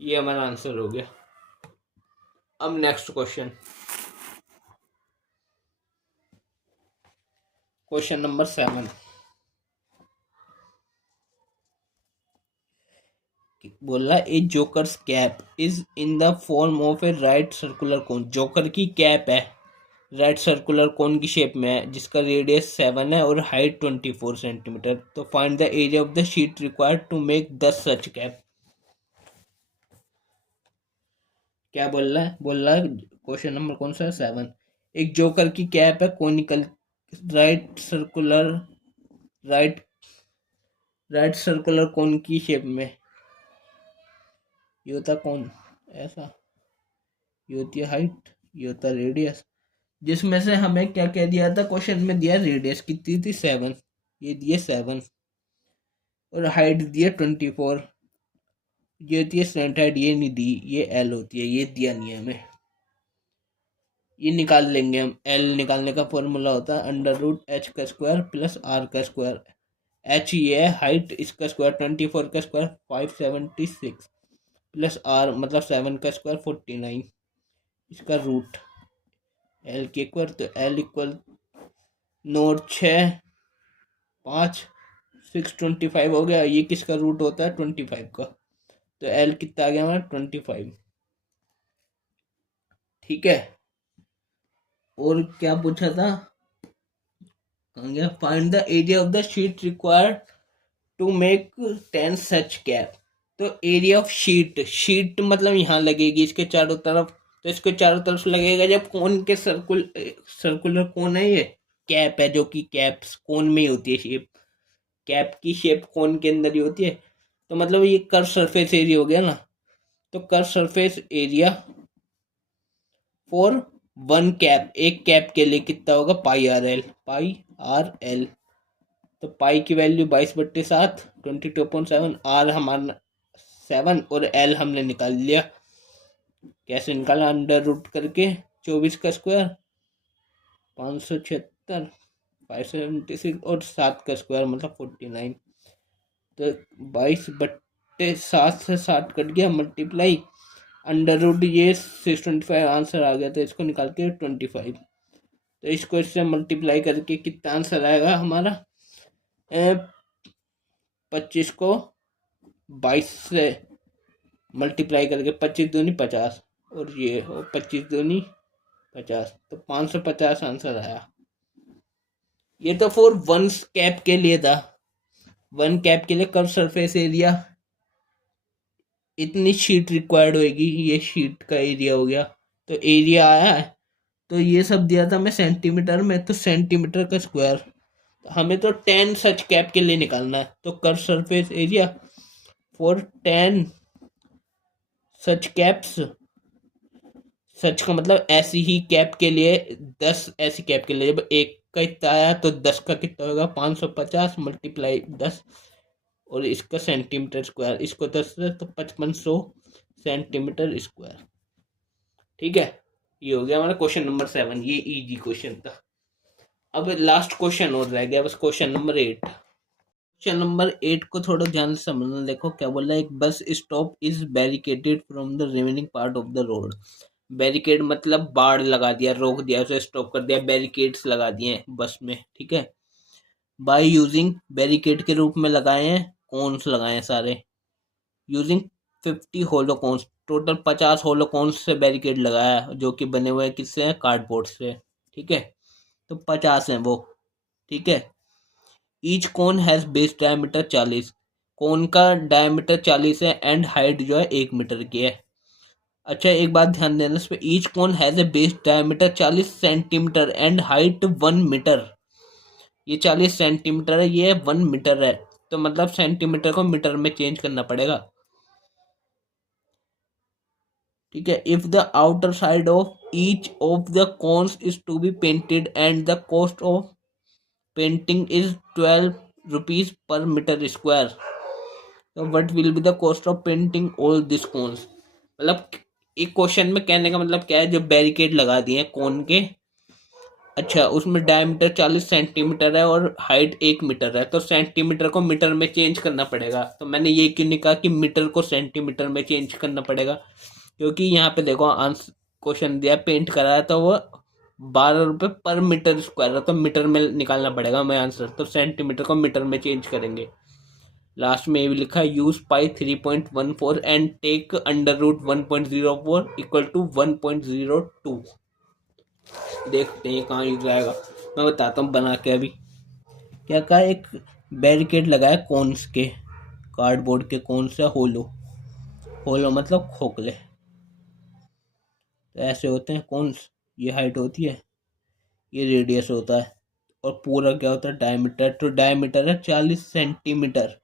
ये हमारा आंसर हो गया। अब नेक्स्ट क्वेश्चन, क्वेश्चन नंबर 7 बोला, a joker's cap is in the form of a right circular cone. Joker की कैप है, राइट सर्कुलर कोन की शेप में है, जिसका रेडियस 7 है और हाइट 24 सेंटीमीटर। तो find the area of the sheet required to make 10 such cap. क्या बोल रहा है क्वेश्चन नंबर कौन सा है, 7। एक जोकर की कैप है, conical, right circular, right right circular cone की शेप में। ये होता कौन, ऐसा, ये होती है हाइट, ये होता रेडियस। जिसमें से हमें क्या कह दिया था, क्वेश्चन में दिया रेडियस कितनी थी, 7, ये दिए 7 और हाइट दिए 24, ये होती है स्लैंट हाइट, ये नहीं दी, ये एल होती है, ये दिया नहीं है हमें। ये निकाल लेंगे हम। एल निकालने का फॉर्मूला होता है √h का स्क्वायर प्लस r का स्क्वायर। h ये है हाइट, इसका स्क्वायर 24 का स्क्वायर 576 प्लस r मतलब 7 का स्क्वायर 49, इसका रूट एल के इक्वल। तो एल इक्वल 9 6 5 625 हो गया। ये किसका रूट होता है, 25 का। तो एल कितना आ गया हमारा, 25। ठीक है, और क्या पूछा था, कहाँ गया, find the area of the sheet required to make 10 such cap. तो एरिया ऑफ शीट, शीट मतलब यहाँ लगेगी इसके चारों तरफ, तो इसके चारों तरफ लगेगा जब कोन के सर्कुलर कोन है, ये कैप है, जो कि कैप्स कोन में ही होती है शेप, कैप की शेप कोन के अंदर ही होती है। तो मतलब ये कर्व सरफेस एरिया हो गया ना। तो curve surface area for 1 cap, एक कैप के लिए कितना होगा, पाई आर एल। तो पाई की वैल्यू 22/7, 22.7, आर हमारा 7 और एल हमने निकाल लिया। कैसे निकाला, अंडर रूट करके 24 का स्क्वायर 576, 576 और 7 का स्क्वायर मतलब 49। तो 22/7 से 7 कट गया, मल्टीप्लाई अंडर रूट, ये 625 आंसर आ गया। तो इसको निकाल के 25, तो इसको इससे मल्टीप्लाई करके कितना आंसर आएगा हमारा, 25 को 22 से मल्टीप्लाई करके 25 दूनी 50 और ये 25 दूनी 50, तो 550 आंसर आया। ये तो फॉर 1 कैप के लिए था, 1 कैप के लिए कर्व सरफेस एरिया इतनी शीट रिक्वायर्ड होगी, ये शीट का एरिया हो गया। तो एरिया आया है, तो ये सब दिया था मैं सेंटीमीटर में, तो सेंटीमीटर का स्क्वायर। हमें तो 10 सच कैप के लिए निकालना है। तो curve surface area for 10 such caps, such का मतलब ऐसी ही कैप के लिए, 10 ऐसी कैप के लिए। जब एक का इतना आया तो 10 का कितना होगा, 550 मल्टीप्लाई 10 और इसका सेंटीमीटर स्क्वायर, इसको 10 से तो 5500 सेंटीमीटर स्क्वायर। ठीक है, ये हो गया हमारा क्वेश्चन नंबर 7। ये इजी क्वेश्चन था। अब लास्ट क्वेश्चन और रह गया बस, क्वेश्चन नंबर 8। क्वेश्चन नंबर 8 को थोड़ा ध्यान से समझना। देखो क्या बोला है, एक bus stop is barricaded from the remaining part of the road. Barricade मतलब बाड़ लगा दिया, रोक दिया, उसे स्टॉप कर दिया, बैरिकेड्स लगा दिए हैं बस में। ठीक है, बाय यूजिंग बैरिकेड के रूप में लगाए हैं, कॉन्स लगाए हैं सारे। यूजिंग 50 होलोकॉन्स, टोटल 50 होलोकॉन्स से बैरिकेड लगाया है, जो कि बने हुए हैं किससे हैं, कार्डबोर्ड से। ठीक है, तो 50 हैं वो। ठीक है, each cone has base diameter 40, कोन का डायमीटर 40 है एंड हाइट जो है 1 मीटर की है। अच्छा, एक बात ध्यान देना इस पे, each cone has a base diameter 40 centimetre and height 1 metre. ये 40 सेंटीमीटर है, ये 1 मीटर है, तो मतलब सेंटीमीटर को मीटर में चेंज करना पड़ेगा। ठीक है, if the outer side of each of the cones is to be painted and the cost of painting is 12 rupees per metre square, तो what will be the cost of painting all this cones. मतलब एक question में कहने का मतलब क्या है, जो बैरिकेड लगा दिए हैं कोन के, अच्छा उसमें डायमीटर 40 सेंटीमीटर है और हाइट 1 मीटर है, तो सेंटीमीटर को मीटर में चेंज करना पड़ेगा। तो मैंने ये क्यों नहीं कहा कि मीटर को सेंटीमीटर में चेंज करना पड़ेगा, क्योंकि यहाँ पे देखो आंसर क्वेश्चन दिया पेंट करा है, तो वो 12 रुपये पर मीटर स्क्वायर है, तो मीटर में निकालना पड़ेगा हमें आंसर, तो सेंटीमीटर को मीटर में चेंज करेंगे। लास्ट में ये भी लिखा है, use pi 3.14 and take under root 1.04 equal to 1.02। देखते हैं कहाँ यूज आएगा, मैं बताता हूँ बना के अभी। क्या कहा, एक बैरिकेड लगाया कोन्स के, कार्डबोर्ड के कोन से, होलो, होलो मतलब खोखले, तो ऐसे होते हैं कोन्स, ये हाइट होती है, ये रेडियस होता है, और पूरा क्या होता है, डायमीटर, तो डायमीटर है 40 सेंटीमीटर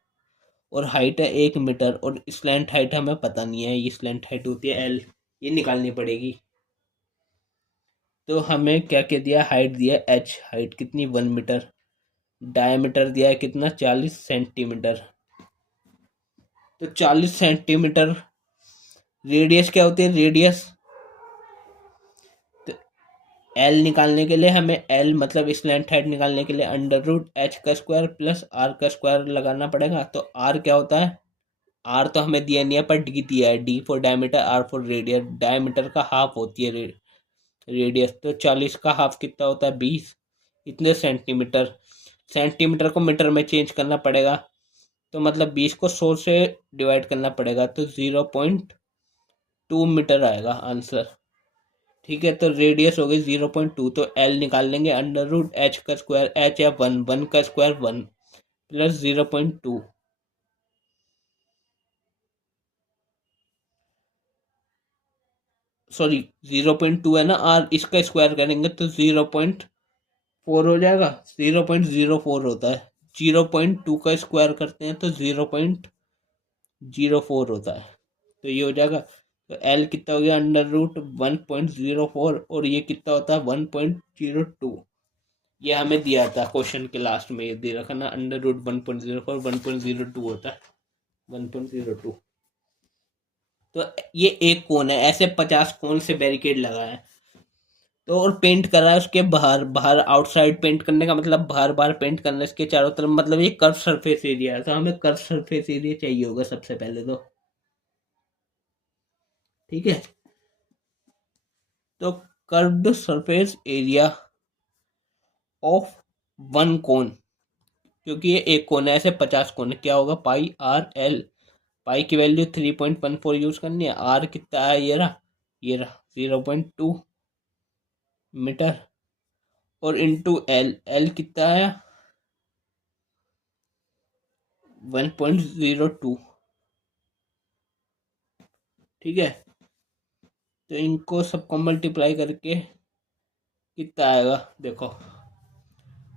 और हाइट है 1 मीटर, और स्लैंट हाइट हमें पता नहीं है, ये स्लैंट हाइट होती है एल, ये निकालनी पड़ेगी। तो हमें क्या क्या दिया, हाइट दिया एच, हाइट कितनी 1 मीटर, डायमीटर दिया है कितना 40 सेंटीमीटर, तो 40 सेंटीमीटर। रेडियस क्या होती है, रेडियस, तो एल निकालने के लिए हमें, एल मतलब स्लैंट हाइट निकालने के लिए अंडर रूट एच का स्क्वायर प्लस आर का स्क्वायर लगाना पड़ेगा। तो आर क्या होता है, आर तो हमें दिया नहीं है पर डी दिया है, D for diameter, R for radius, diameter का हाफ होती है रेडियस, तो 40 का हाफ कितना होता है 20, इतने सेंटीमीटर, सेंटीमीटर को मीटर में चेंज करना पड़ेगा, तो मतलब 20 को 100 से डिवाइड करना पड़ेगा, तो 0.2 मीटर आएगा आंसर। ठीक है, तो रेडियस हो गई 0.2, तो एल निकाल लेंगे, अंडर रूट एच का स्क्वायर, एच है 1, 1 का स्क्वायर 1 प्लस 0.2, सॉरी 0.2 है ना, आर इसका स्क्वायर करेंगे तो 0.4 हो जाएगा, 0.04 होता है, 0.2 का स्क्वायर करते हैं तो 0.04 होता है, तो ये हो जाएगा। तो एल कितना हो गया, अंडर रूट 1.04, और ये कितना होता है 1.02, ये हमें दिया था क्वेश्चन के लास्ट में, ये दे रखा ना, अंडर रूट 1.04 1.02 होता है, 1.02। तो ये एक कोन है, ऐसे 50 कोन से बैरिकेड लगा है, तो और पेंट करा है उसके बाहर, बाहर आउटसाइड पेंट करने का मतलब बाहर बाहर पेंट करना है इसके चारों तरफ, मतलब ये कर्व सरफेस एरिया है, तो हमें कर्व सरफेस एरिया चाहिए होगा सबसे पहले तो। ठीक है, तो curved surface area of one कोन, क्योंकि ये एक कोन है, ऐसे 50 कोन है, क्या होगा, पाई आर एल, पाई की वैल्यू 3.14 यूज करनी है, आर कितना है, ये रहा 0.2 मीटर, और इंटू एल, एल कितना है 1.02। ठीक है, तो इनको सबको मल्टीप्लाई करके कितना आएगा, देखो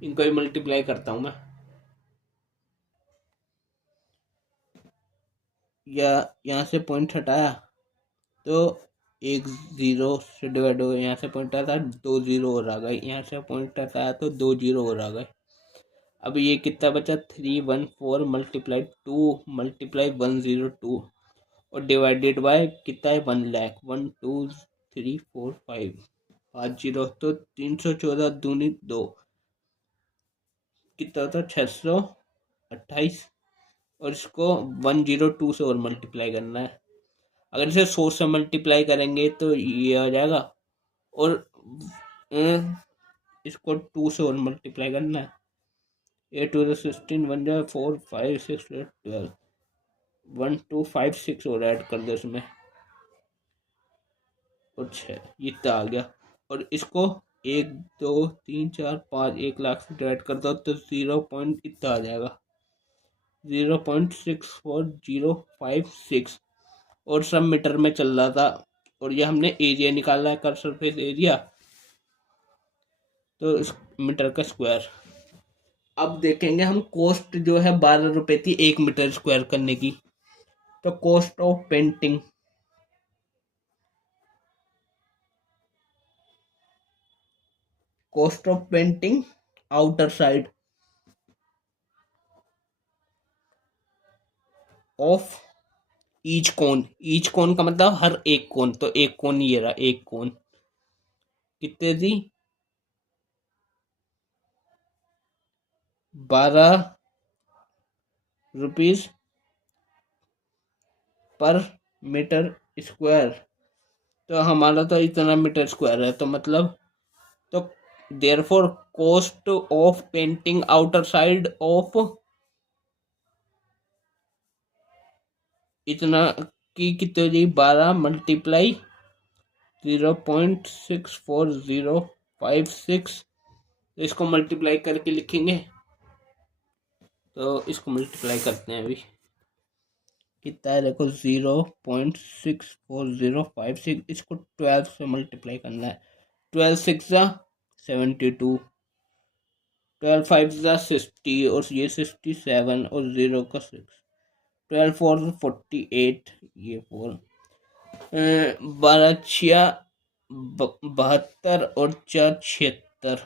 इनको ही मल्टीप्लाई करता हूँ मैं, या यहाँ से पॉइंट हटाया तो एक जीरो से डिवाइड हो गया, यहाँ से पॉइंट आता 2 जीरो और आ गए, यहाँ से पॉइंट आता तो 2 जीरो और आ गए। अब ये कितना बचा, 314 मल्टीप्लाई 102 और डिवाइडेड बाय कितना है, 1 लाख, 1 2 3 4 5, 5 जीरो, तो 314 दूनी 2, कितना होता 628, और इसको 102 से और मल्टीप्लाई करना है, अगर इसे 100 से मल्टीप्लाई करेंगे तो ये आ जाएगा, और इसको 2 से और मल्टीप्लाई करना है, 8 टू 16, 1 4 5 6 8 12, 1256 और ऐड कर दो इसमें, और 6, ये इतना आ गया। और इसको 1 2 3 4 5 1 लाख से डिवाइड कर दो तो 0 पॉइंट इतना आ जाएगा, 0.64056। और सब मीटर में चल रहा था। और ये हमने एरिया निकाला है, कर सरफेस एरिया, तो इस मीटर का स्क्वायर। अब देखेंगे हम कॉस्ट जो है 12 रुपए थी 1 मीटर स्क्वायर करने की। तो cost of painting, cost of painting outer side of each cone, each cone का मतलब हर एक कोन, तो एक कोन ये रहा, एक कोन कितने थी, 12 रुपीज पर मीटर स्क्वायर। तो हमारा तो इतना मीटर स्क्वायर है, तो मतलब, तो therefore cost of painting outer side of इतना की कितने जी, 12 मल्टीप्लाई 0.64056, इसको मल्टीप्लाई करके लिखेंगे। तो इसको मल्टीप्लाई करते हैं अभी, कितना है देखो, 0.64056, इसको 12 से मल्टीप्लाई करना है। 12 6 = 72, 12 5 = 60, और ये 67, और 0 का 6, 12 4 48, ये 4, 12 6 72, और 4 76,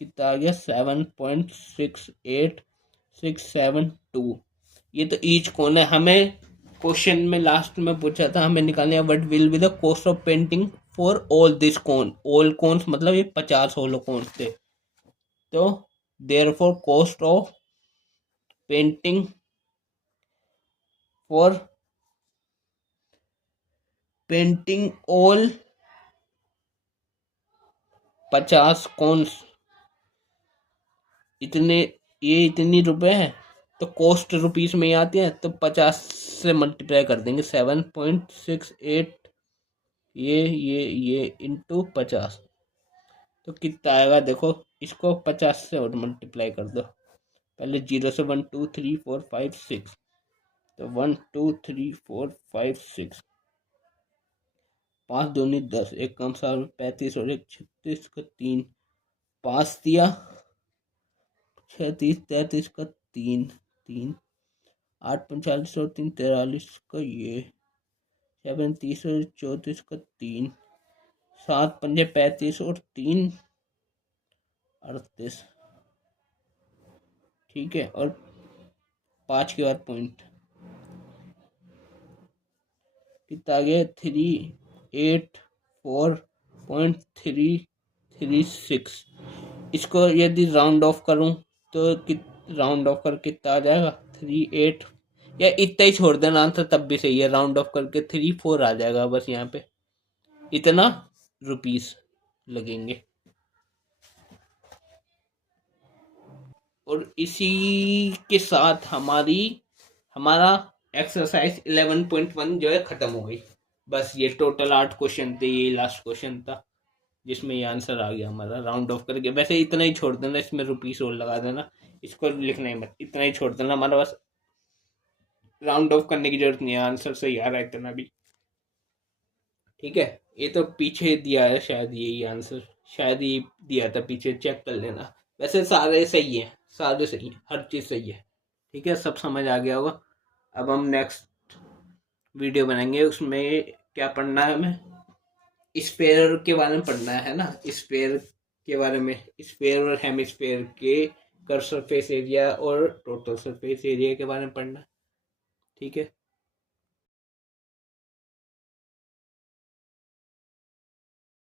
कितना आ गया, 7.68672। ये तो ईच कौन है, हमें क्वेश्चन में लास्ट में पूछा था, हमें निकालने what will be the cost of painting for all this cone, all cones मतलब ये 50 होलो कोन्स थे। तो therefore cost of painting for painting all 50 cones इतने, ये इतनी रुपए है। तो कॉस्ट रुपीस में ही आती है, तो 50 से मल्टीप्लाई कर देंगे, 7.68, ये इंटू 50, तो कितना आएगा देखो, इसको 50 से और मल्टीप्लाई कर दो, पहले 0 से 1 2 3 4 5 6, तो 1 2 3 4 5 6, 5 दूनी 10, एक कम 7 35, और एक 36 का 3, 5 दिया, 6 30 33 का 3 3, 8 45, और 3 43 का ये, 37, और 34 का 3, 7 5 35, और 3 38, ठीक है। और 5 के बाद पॉइंट कितना आ गया, 384.336। इसको यदि राउंड ऑफ करूं तो राउंड ऑफ कर कितना आ जाएगा, 38, या इतना ही छोड़ देना आंसर तब भी सही है, राउंड ऑफ करके 34 आ जाएगा, बस यहाँ पे इतना रुपीस लगेंगे। और इसी के साथ हमारा एक्सरसाइज 11.1 जो है खत्म हो गई। बस ये टोटल 8 क्वेश्चन थे, ये लास्ट क्वेश्चन था जिसमें ये आंसर आ गया हमारा, राउंड ऑफ करके। वैसे इतना ही छोड़ देना, इसमें रुपीस और लगा देना, इसको लिखना ही मत, इतना ही छोड़ देना, हमारा बस राउंड ऑफ करने की जरूरत नहीं है, आंसर सही आ रहा है इतना भी, ठीक है। ये तो पीछे दिया है शायद, यही आंसर शायद ही दिया था पीछे, चेक कर लेना। वैसे सारे सही है, सारे सही है, हर चीज़ सही है, ठीक है, सब समझ आ गया होगा। अब हम नेक्स्ट वीडियो बनाएंगे, उसमें क्या पढ़ना है हमें, स्फेयर के बारे में पढ़ना है ना, स्फेयर के बारे में, स्फेयर और हेमिस्फेयर के कर सरफेस एरिया और टोटल सरफेस एरिया के बारे में पढ़ना, ठीक है।